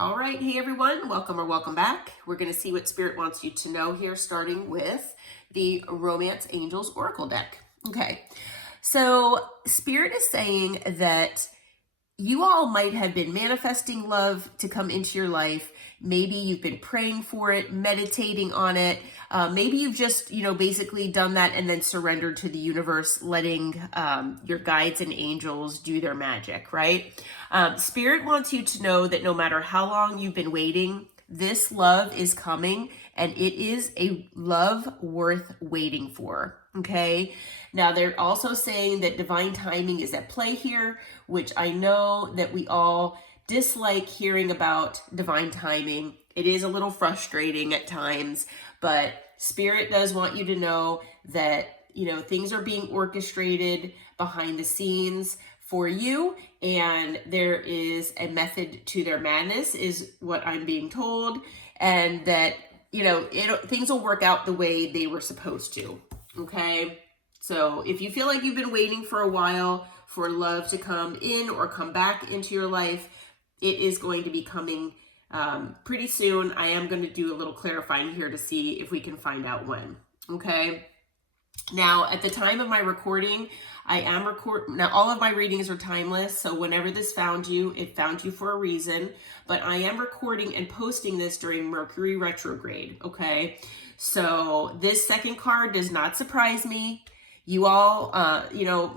All right, hey everyone, welcome or welcome back. We're going to see what Spirit wants you to know here, starting with the Romance Angels Oracle deck. Okay, so Spirit is saying that you all might have been manifesting love to come into your life. Maybe you've been praying for it, meditating on it. Maybe you've just, basically done that and then surrendered to the universe, letting your guides and angels do their magic, right? Spirit wants you to know that no matter how long you've been waiting, this love is coming, and it is a love worth waiting for, okay? Now, they're also saying that divine timing is at play here, which I know that we all dislike hearing about divine timing. It is a little frustrating at times, but Spirit does want you to know that, things are being orchestrated behind the scenes for you, and there is a method to their madness, is what I'm being told, and that, things will work out the way they were supposed to, okay? So if you feel like you've been waiting for a while for love to come in or come back into your life, it is going to be coming pretty soon. I am going to do a little clarifying here to see if we can find out when, okay? Now, at the time of my recording, now all of my readings are timeless, so whenever this found you, it found you for a reason, but I am recording and posting this during Mercury retrograde, okay? So this second card does not surprise me. You all,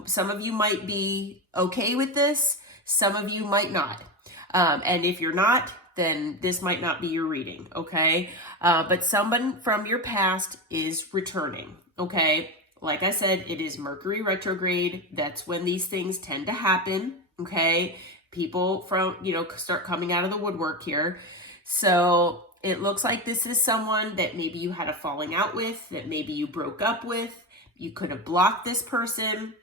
some of you might be okay with this, some of you might not. And if you're not, then this might not be your reading, okay? But someone from your past is returning, okay? Like I said, it is Mercury retrograde. That's when these things tend to happen, okay? People from, start coming out of the woodwork here. So it looks like this is someone that maybe you had a falling out with, that maybe you broke up with. You could have blocked this person.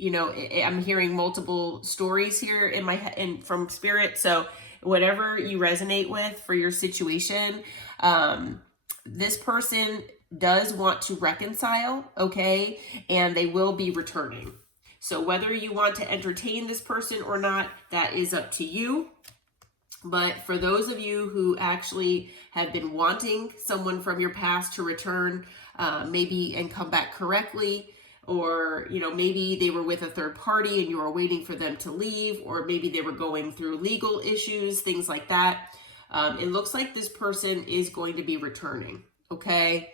I'm hearing multiple stories here in my head and from Spirit. So whatever you resonate with for your situation, this person does want to reconcile, okay? And they will be returning. So whether you want to entertain this person or not, that is up to you. But for those of you who actually have been wanting someone from your past to return, maybe and come back correctly, or, maybe they were with a third party and you were waiting for them to leave, or maybe they were going through legal issues, things like that. It looks like this person is going to be returning, okay?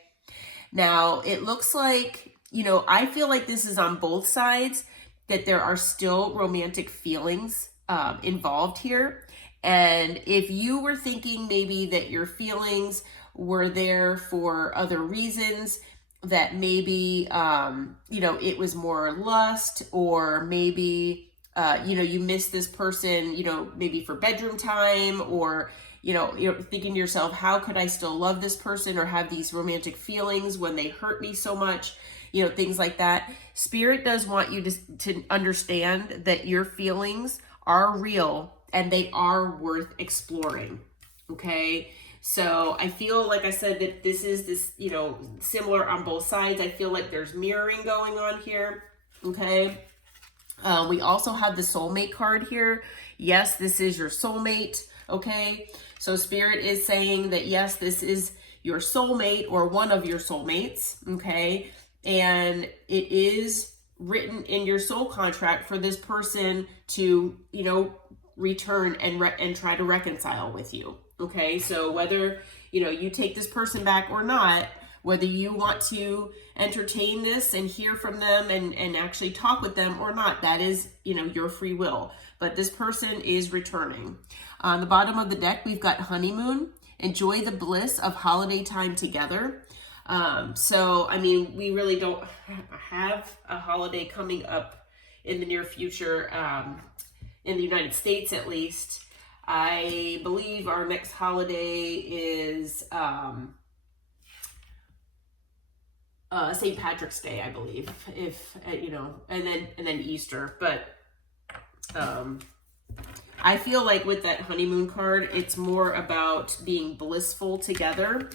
Now, it looks like, I feel like this is on both sides, that there are still romantic feelings involved here. And if you were thinking maybe that your feelings were there for other reasons, that maybe, it was more lust, or maybe, you missed this person, maybe for bedroom time, or, you're thinking to yourself, how could I still love this person or have these romantic feelings when they hurt me so much? Things like that. Spirit does want you to understand that your feelings are real and they are worth exploring, okay? So I feel, like I said, that this is similar on both sides. I feel like there's mirroring going on here, okay? We also have the Soulmate card here. Yes, this is your soulmate, okay? So Spirit is saying that, yes, this is your soulmate or one of your soulmates, okay? And it is written in your soul contract for this person to, return and try to reconcile with you. Okay, so whether, you take this person back or not, whether you want to entertain this and hear from them and actually talk with them or not, that is, your free will. But this person is returning. On the bottom of the deck, we've got honeymoon. Enjoy the bliss of holiday time together. We really don't have a holiday coming up in the near future, in the United States at least. I believe our next holiday is St. Patrick's Day, I believe, and then Easter. But I feel like with that honeymoon card, it's more about being blissful together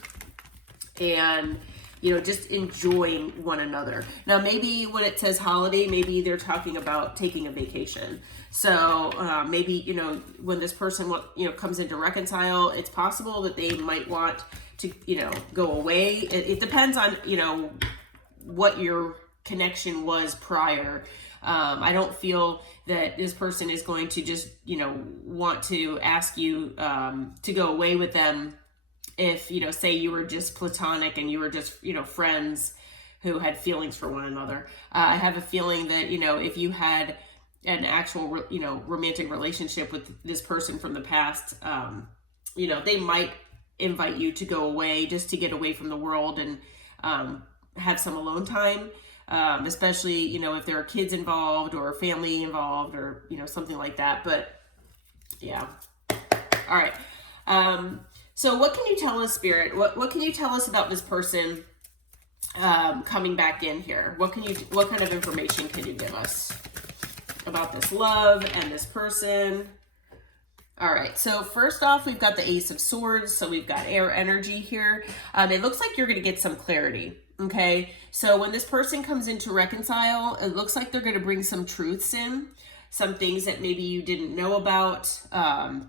and just enjoying one another. Now, maybe when it says holiday, maybe they're talking about taking a vacation. So maybe, when this person, comes into reconcile, it's possible that they might want to, go away. It depends on, what your connection was prior. I don't feel that this person is going to just, want to ask you to go away with them if, say you were just platonic and you were just, friends who had feelings for one another. I have a feeling that, if you had an actual, romantic relationship with this person from the past, they might invite you to go away just to get away from the world and have some alone time, especially, if there are kids involved or family involved or, something like that. But yeah. All right. So what can you tell us, Spirit? What can you tell us about this person coming back in here? What kind of information can you give us about this love and this person? All right, so first off, we've got the Ace of Swords, so we've got air energy here. It looks like you're going to get some clarity, okay? So when this person comes into reconcile, it looks like they're going to bring some truths in, some things that maybe you didn't know about,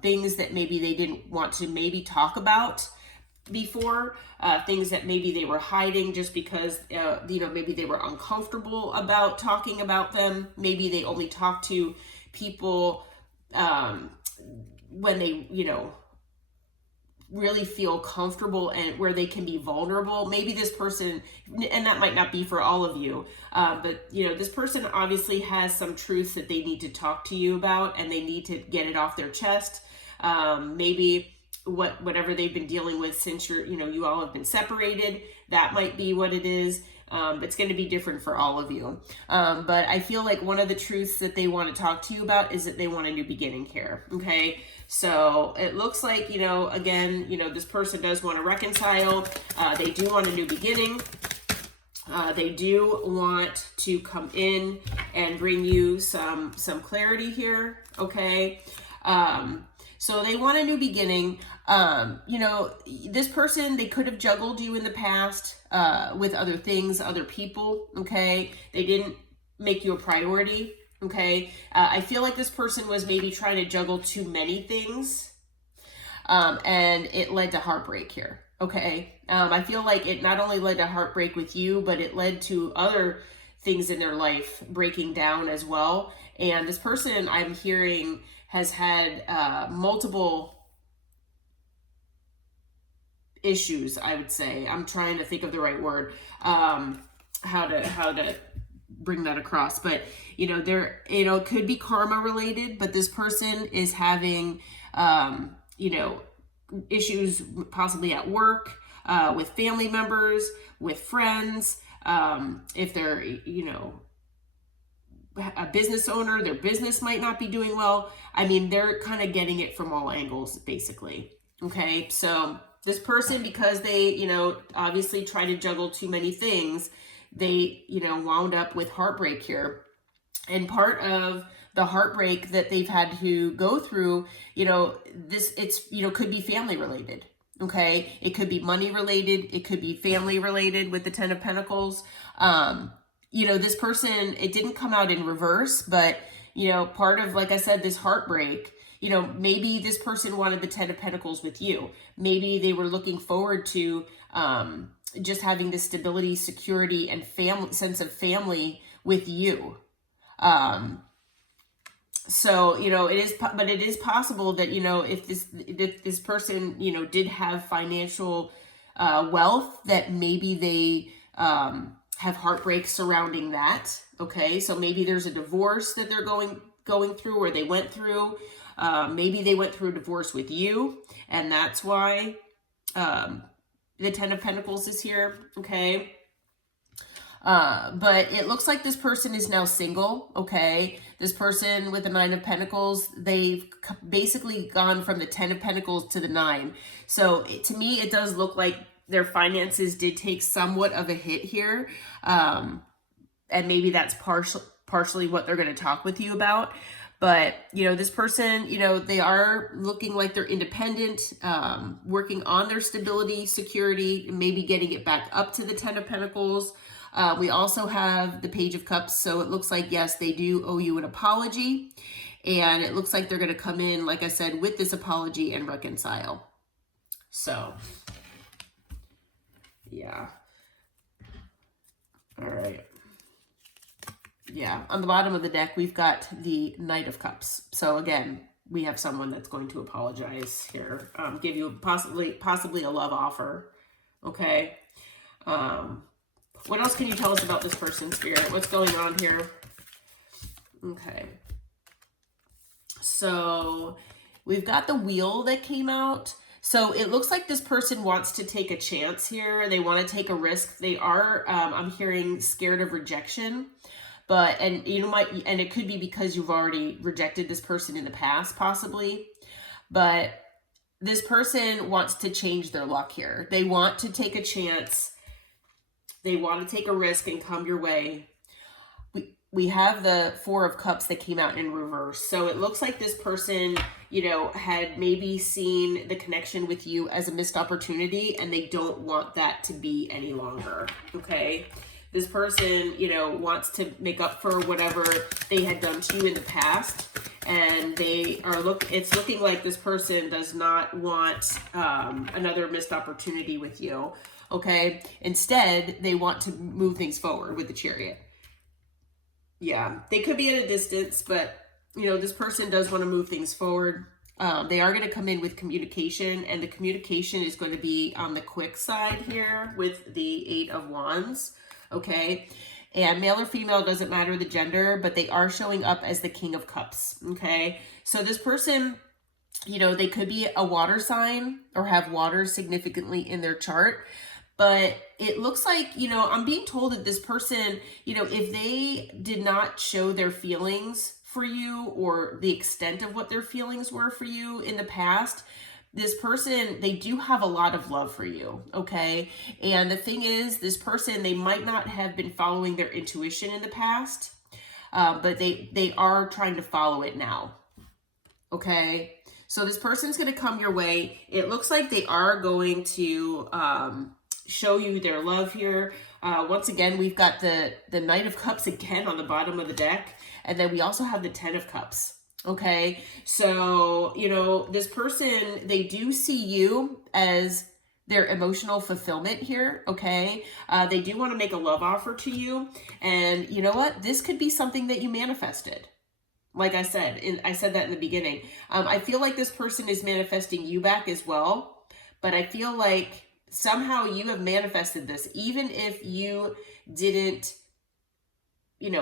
things that maybe they didn't want to maybe talk about before, things that maybe they were hiding just because, maybe they were uncomfortable about talking about them. Maybe they only talk to people when they, really feel comfortable and where they can be vulnerable. Maybe this person, and that might not be for all of you, but this person obviously has some truths that they need to talk to you about and they need to get it off their chest. Maybe whatever they've been dealing with since you all have been separated, that might be what it is. It's going to be different for all of you. But I feel like one of the truths that they want to talk to you about is that they want a new beginning here. Okay. So it looks like, again, this person does want to reconcile. They do want a new beginning. They do want to come in and bring you some clarity here. Okay. So they want a new beginning. This person, they could have juggled you in the past with other things, other people, okay? They didn't make you a priority, okay? I feel like this person was maybe trying to juggle too many things, and it led to heartbreak here, okay? I feel like it not only led to heartbreak with you, but it led to other things in their life breaking down as well. And this person, I'm hearing, has had multiple issues, I would say. I'm trying to think of the right word, how to bring that across. But, there, it could be karma related, but this person is having, issues possibly at work, with family members, with friends, if they're, a business owner, their business might not be doing well. I mean, they're kind of getting it from all angles, basically. Okay, so this person, because they, obviously try to juggle too many things, they, wound up with heartbreak here. And part of the heartbreak that they've had to go through, could be family related. Okay, it could be money related. It could be family related with the Ten of Pentacles. This person, it didn't come out in reverse, but, part of, like I said, this heartbreak, maybe this person wanted the Ten of Pentacles with you. Maybe they were looking forward to just having the stability, security, and sense of family with you. So, it is possible that, if this person, did have financial wealth, that maybe they have heartbreak surrounding that. Okay, so maybe there's a divorce that they're going through, or they went through. Maybe they went through a divorce with you, and that's why the Ten of Pentacles is here. Okay. But it looks like this person is now single, okay? This person with the Nine of Pentacles, they've basically gone from the Ten of Pentacles to the Nine. So to me, it does look like their finances did take somewhat of a hit here. And maybe that's partially what they're going to talk with you about. But, this person, they are looking like they're independent, working on their stability, security, and maybe getting it back up to the Ten of Pentacles. We also have the Page of Cups, so it looks like, yes, they do owe you an apology. And it looks like they're going to come in, like I said, with this apology and reconcile. So, yeah. All right. Yeah, on the bottom of the deck, we've got the Knight of Cups. So again, we have someone that's going to apologize here, give you possibly a love offer. Okay. What else can you tell us about this person, Spirit? What's going on here? Okay. So we've got the Wheel that came out. So it looks like this person wants to take a chance here. They want to take a risk. They are, I'm hearing, scared of rejection. But, and it could be because you've already rejected this person in the past, possibly. But this person wants to change their luck here. They want to take a chance. They want to take a risk and come your way. We have the Four of Cups that came out in reverse. So it looks like this person, had maybe seen the connection with you as a missed opportunity, and they don't want that to be any longer. Okay. This person, wants to make up for whatever they had done to you in the past. And it's looking like this person does not want another missed opportunity with you. Okay. Instead, they want to move things forward with the Chariot. Yeah. They could be at a distance, but, this person does want to move things forward. They are going to come in with communication, and the communication is going to be on the quick side here with the Eight of Wands. Okay. And male or female, doesn't matter the gender, but they are showing up as the King of Cups. Okay. So this person, they could be a water sign or have water significantly in their chart. But it looks like, I'm being told that this person, if they did not show their feelings for you or the extent of what their feelings were for you in the past, this person, they do have a lot of love for you, okay? And the thing is, this person, they might not have been following their intuition in the past, but they are trying to follow it now, okay? So this person's going to come your way. It looks like they are going to show you their love here. Once again, we've got the Knight of Cups again on the bottom of the deck, and then we also have the Ten of Cups. Okay, so, this person, they do see you as their emotional fulfillment here, okay? They do want to make a love offer to you, and you know what? This could be something that you manifested. Like I said, I said that in the beginning. I feel like this person is manifesting you back as well, but I feel like somehow you have manifested this, even if you didn't,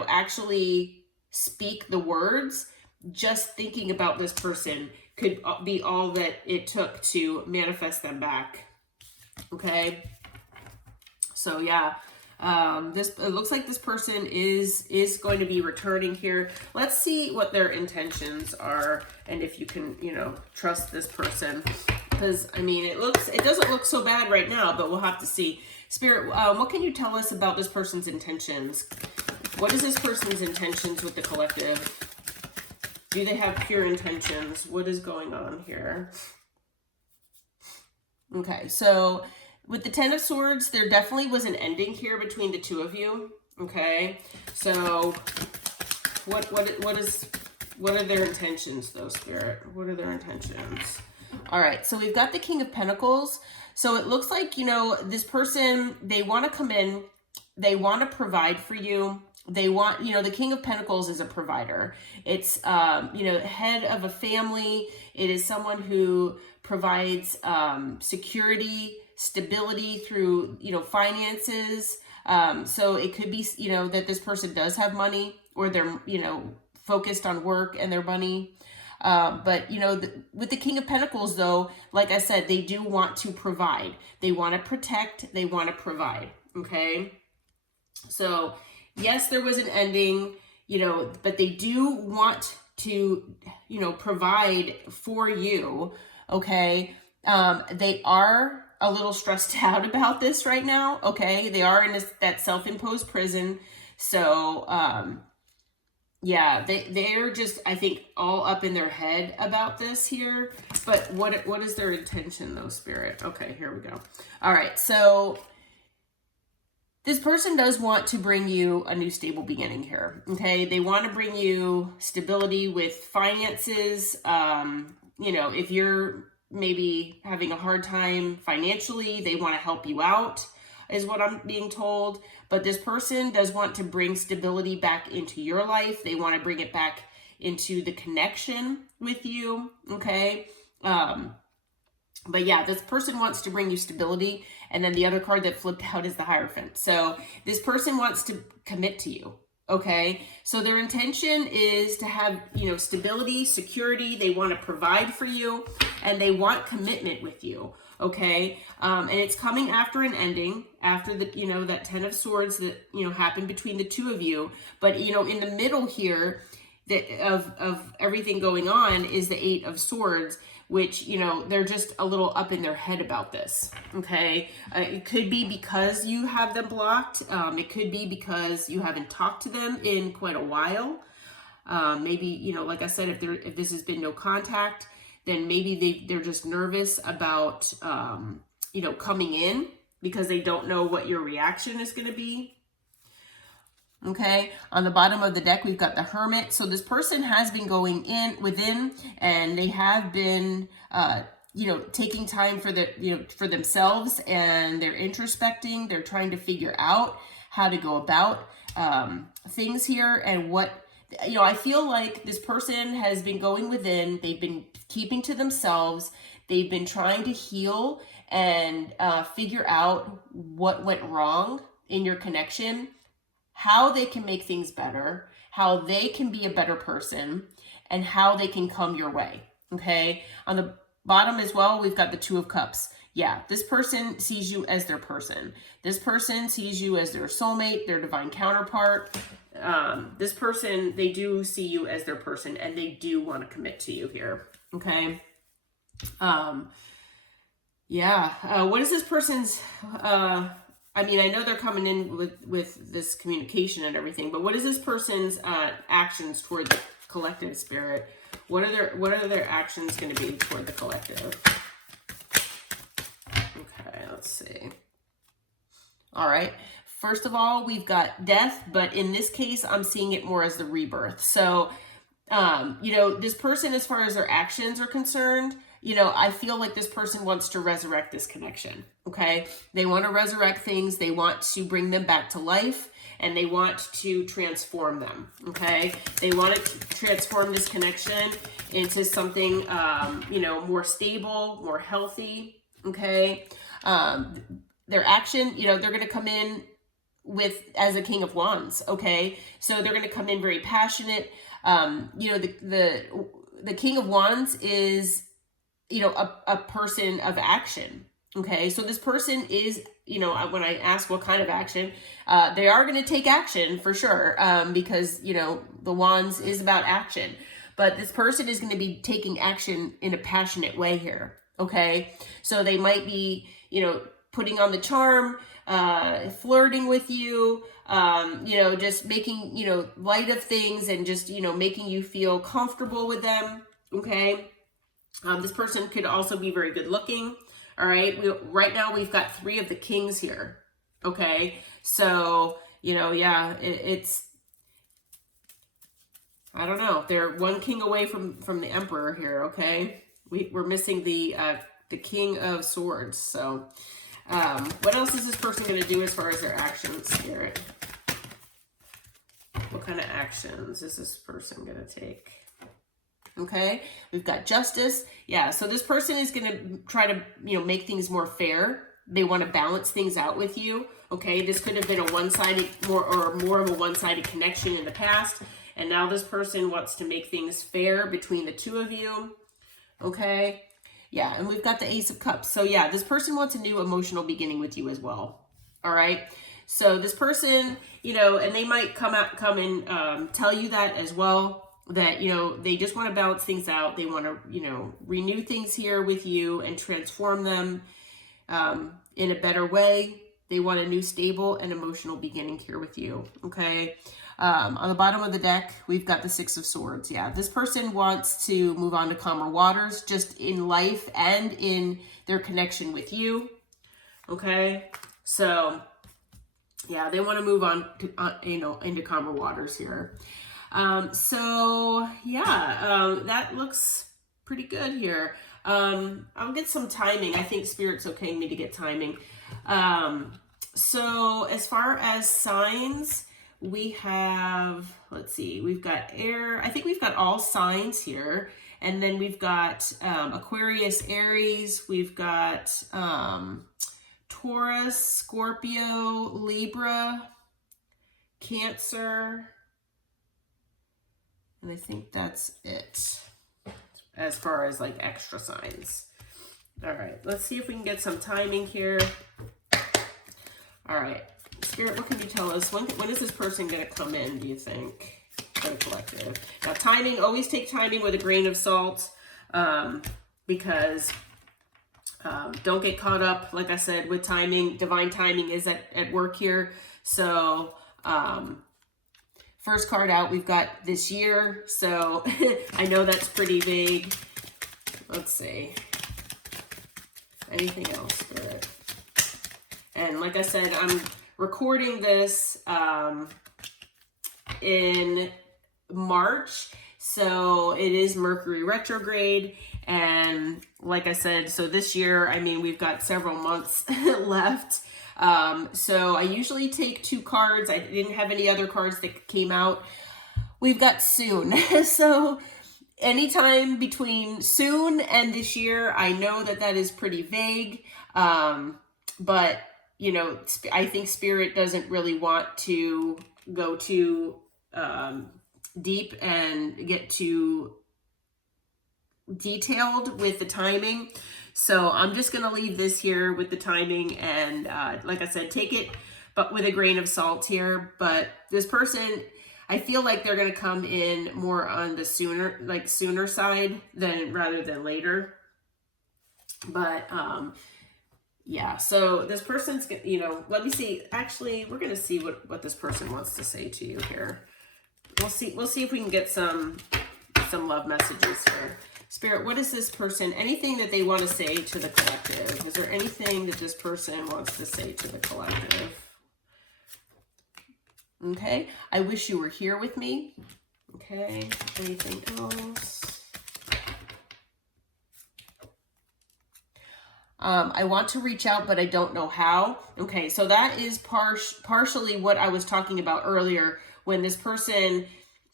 actually speak the words. Just thinking about this person could be all that it took to manifest them back. Okay. So yeah, it looks like this person is going to be returning here. Let's see what their intentions are, and if you can, trust this person, because it doesn't look so bad right now, but we'll have to see. Spirit, what can you tell us about this person's intentions? What is this person's intentions with the collective? Do they have pure intentions? What is going on here? Okay, so with the Ten of Swords, there definitely was an ending here between the two of you. Okay, so what are their intentions though, Spirit? What are their intentions? All right, so we've got the King of Pentacles. So it looks like, this person, they want to come in, they want to provide for you. They want, the King of Pentacles is a provider. It's, head of a family. It is someone who provides security, stability through, finances. So it could be, that this person does have money, or they're, focused on work and their money. But, with the King of Pentacles, though, like I said, they do want to provide. They want to protect. They want to provide. Okay. So yes, there was an ending, but they do want to, provide for you. Okay. They are a little stressed out about this right now. Okay. They are in that self-imposed prison. So, yeah, they're just, I think, all up in their head about this here. But what is their intention though, Spirit? Okay, here we go. All right. So This person does want to bring you a new stable beginning here, okay? They want to bring you stability with finances. You know, if you're maybe having a hard time financially, they want to help you out, is what I'm being told. But this person does want to bring stability back into your life. They want to bring it back into the connection with you, okay? But yeah, this person wants to bring you stability. And then the other card that flipped out is the Hierophant. So this person wants to commit to you. Okay. So their intention is to have, you know, stability, security. They want to provide for you and they want commitment with you. Okay. And it's coming after an ending, after the, you know, that 10 of Swords that, you know, happened between the two of you. But, you know, in the middle here of everything going on is the 8 of Swords, which, you know, they're just a little up in their head about this, okay? It could be because you have them blocked. It could be because you haven't talked to them in quite a while. Maybe, you know, like I said, if this has been no contact, then maybe they're just nervous about, you know, coming in because they don't know what your reaction is going to be. Okay, on the bottom of the deck, we've got the Hermit. So this person has been going within, and they have been, you know, taking time for for themselves, and they're introspecting. They're trying to figure out how to go about things here and what, you know, I feel like this person has been going within. They've been keeping to themselves. They've been trying to heal and figure out what went wrong in your connection, how they can make things better, how they can be a better person, and how they can come your way, okay? On the bottom as well, we've got the 2 of Cups. Yeah, this person sees you as their person. This person sees you as their soulmate, their divine counterpart. This person, they do see you as their person, and they do want to commit to you here, okay? Yeah, what is this person's... I mean, I know they're coming in with this communication and everything, but what is this person's actions toward the collective, Spirit? What are their actions going to be toward the collective? Okay, let's see. All right. First of all, we've got death, but in this case, I'm seeing it more as the rebirth. So, you know, this person, as far as their actions are concerned, you know, I feel like this person wants to resurrect this connection, okay? They want to resurrect things. They want to bring them back to life, and they want to transform them, okay? They want to transform this connection into something, you know, more stable, more healthy, okay? Their action, you know, they're going to come in as a King of Wands, okay? So they're going to come in very passionate. You know, the King of Wands is, you know, a person of action. Okay. So this person is, you know, when I ask what kind of action, they are going to take action for sure. Because, you know, the Wands is about action, but this person is going to be taking action in a passionate way here. Okay. So they might be, you know, putting on the charm, flirting with you, you know, just making, you know, light of things and just, you know, making you feel comfortable with them. Okay. This person could also be very good looking. All right. Right now we've got 3 of the Kings here. Okay. So, you know, yeah, it's, I don't know. They're 1 king away from the Emperor here. Okay. We're missing the King of Swords. So, what else is this person going to do as far as their actions, Spirit? What kind of actions is this person going to take? Okay, we've got Justice. Yeah, so this person is going to try to, you know, make things more fair. They want to balance things out with you. Okay, this could have been a one-sided, more of a one-sided connection in the past. And now this person wants to make things fair between the 2 of you. Okay, yeah, and we've got the Ace of Cups. So yeah, this person wants a new emotional beginning with you as well. All right, so this person, you know, and they might come and tell you that as well. That, you know, they just want to balance things out. They want to, you know, renew things here with you and transform them in a better way. They want a new stable and emotional beginning here with you, okay? On the bottom of the deck, we've got the 6 of Swords. Yeah, this person wants to move on to calmer waters, just in life and in their connection with you, okay? So, Yeah, they want to move on to, into calmer waters here. So yeah, that looks pretty good here. I'll get some timing. I think Spirit's okaying me to get timing. So as far as signs, we have, let's see, we've got air. I think we've got all signs here. And then we've got Aquarius, Aries. We've got Taurus, Scorpio, Libra, Cancer. And I think that's it as far as like extra signs. All right, let's see if we can get some timing here. All right, Spirit, what can you tell us? When is this person going to come in, do you think, for the collective? Now, timing, always take timing with a grain of salt, because don't get caught up, like I said, with timing. Divine timing is at work here. So, first card out, we've got this year. So, I know that's pretty vague. Let's see. Anything else, Spirit? And like I said, I'm recording this in March. So it is Mercury retrograde. And like I said, so this year, I mean, we've got several months left. So I usually take 2 cards. I didn't have any other cards that came out. We've got soon. So anytime between soon and this year, I know that that is pretty vague. But, you know, I think Spirit doesn't really want to go too deep and get too detailed with the timing. So I'm just going to leave this here with the timing. And like I said, take it but with a grain of salt here. But this person, I feel like they're going to come in more on the sooner side rather than later. But yeah, so this person's, you know, let me see. Actually, we're going to see what this person wants to say to you here. We'll see if we can get some love messages here. Spirit, what is this person, anything that they want to say to the collective? Is there anything that this person wants to say to the collective? Okay, I wish you were here with me. Okay, anything else? I want to reach out, but I don't know how. Okay, so that is partially what I was talking about earlier, when this person,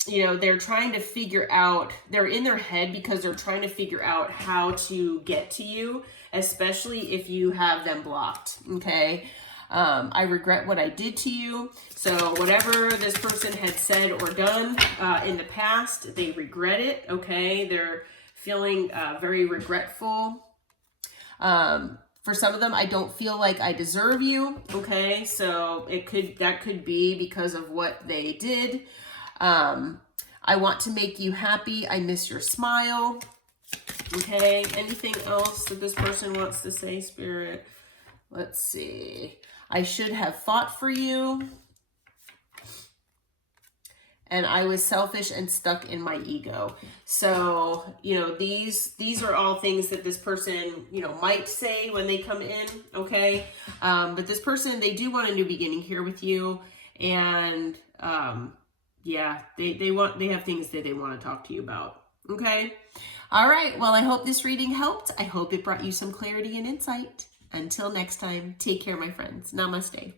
you know, they're trying to figure out, they're in their head because they're trying to figure out how to get to you, especially if you have them blocked, okay? I regret what I did to you. So whatever this person had said or done in the past, they regret it, okay? They're feeling very regretful. For some of them, I don't feel like I deserve you, okay? So that could be because of what they did. I want to make you happy. I miss your smile. Okay, anything else that this person wants to say, Spirit? Let's see. I should have fought for you. And I was selfish and stuck in my ego. So, you know, these are all things that this person, you know, might say when they come in, okay? But this person, they do want a new beginning here with you. And, yeah, they have things that they want to talk to you about, okay? All right, well, I hope this reading helped. I hope it brought you some clarity and insight. Until next time, take care, my friends. Namaste.